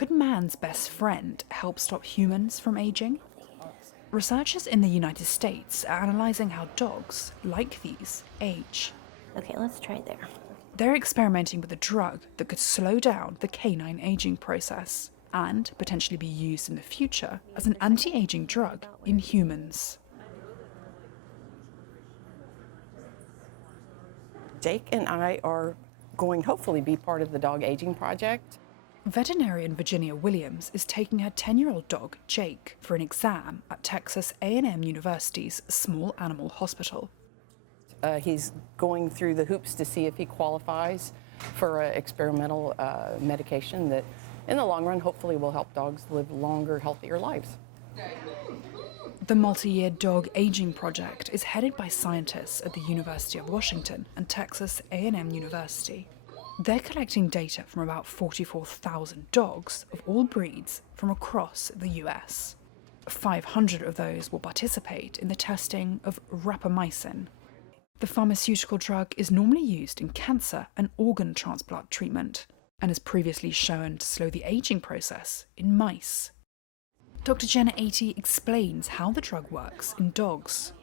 Could man's best friend help stop humans from aging? Researchers in the United States are analysing how dogs, like these, age. Okay, let's try there. They're experimenting with a drug that could slow down the canine aging process and potentially be used in the future as an anti-aging drug in humans. Jake and I are going hopefully be part of the dog aging project. Veterinarian Virginia Williams is taking her 10-year-old dog, Jake, for an exam at Texas A&M University's Small Animal Hospital. He's going through the hoops to see if he qualifies for an experimental medication that, in the long run, hopefully will help dogs live longer, healthier lives. The multi-year dog aging project is headed by scientists at the University of Washington and Texas A&M University. They're collecting data from about 44,000 dogs of all breeds from across the US. 500 of those will participate in the testing of rapamycin. The pharmaceutical drug is normally used in cancer and organ transplant treatment and has previously shown to slow the aging process in mice. Dr. Genna Atiee explains how the drug works in dogs.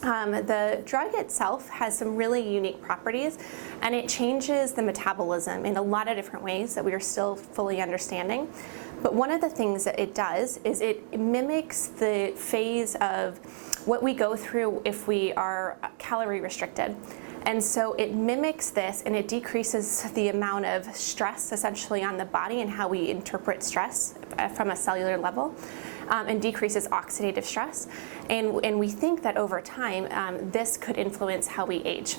The drug itself has some really unique properties, and it changes the metabolism in a lot of different ways that we are still fully understanding. But one of the things that it does is it mimics the phase of what we go through if we are calorie restricted. And so it mimics this, and it decreases the amount of stress essentially on the body and how we interpret stress from a cellular level, and decreases oxidative stress. And we think that over time, this could influence how we age.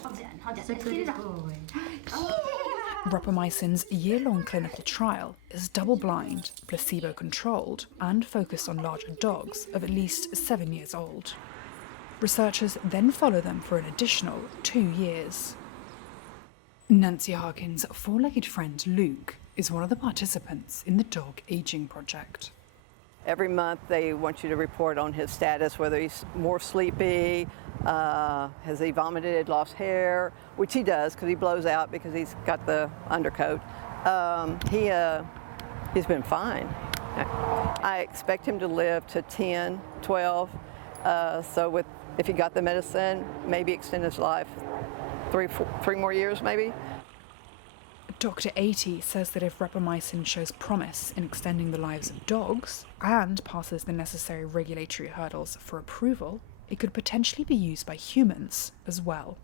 Rapamycin's year-long clinical trial is double-blind, placebo-controlled, and focused on larger dogs of at least 7 years old. Researchers then follow them for an additional 2 years. Nancy Harkin's four-legged friend Luke is one of the participants in the dog aging project. Every month they want you to report on his status, whether he's more sleepy, has he vomited, lost hair, which he does because he blows out because he's got the undercoat. He's been fine. I expect him to live to 10, 12, so if he got the medicine, maybe extend his life 3 more years maybe. Dr. Atiee says that if rapamycin shows promise in extending the lives of dogs and passes the necessary regulatory hurdles for approval, it could potentially be used by humans as well.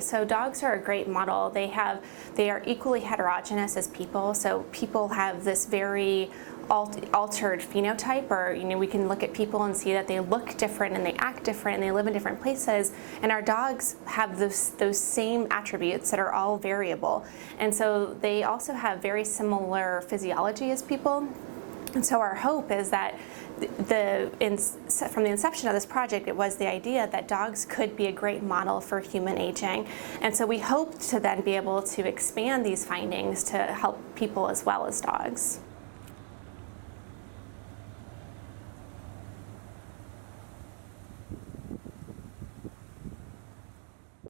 So dogs are a great model. They are equally heterogeneous as people. So people have this very altered phenotype, or we can look at people and see that they look different and they act different and they live in different places. And our dogs have those same attributes that are all variable. And so they also have very similar physiology as people. And so our hope is that from the inception of this project, it was the idea that dogs could be a great model for human aging. And so we hope to then be able to expand these findings to help people as well as dogs.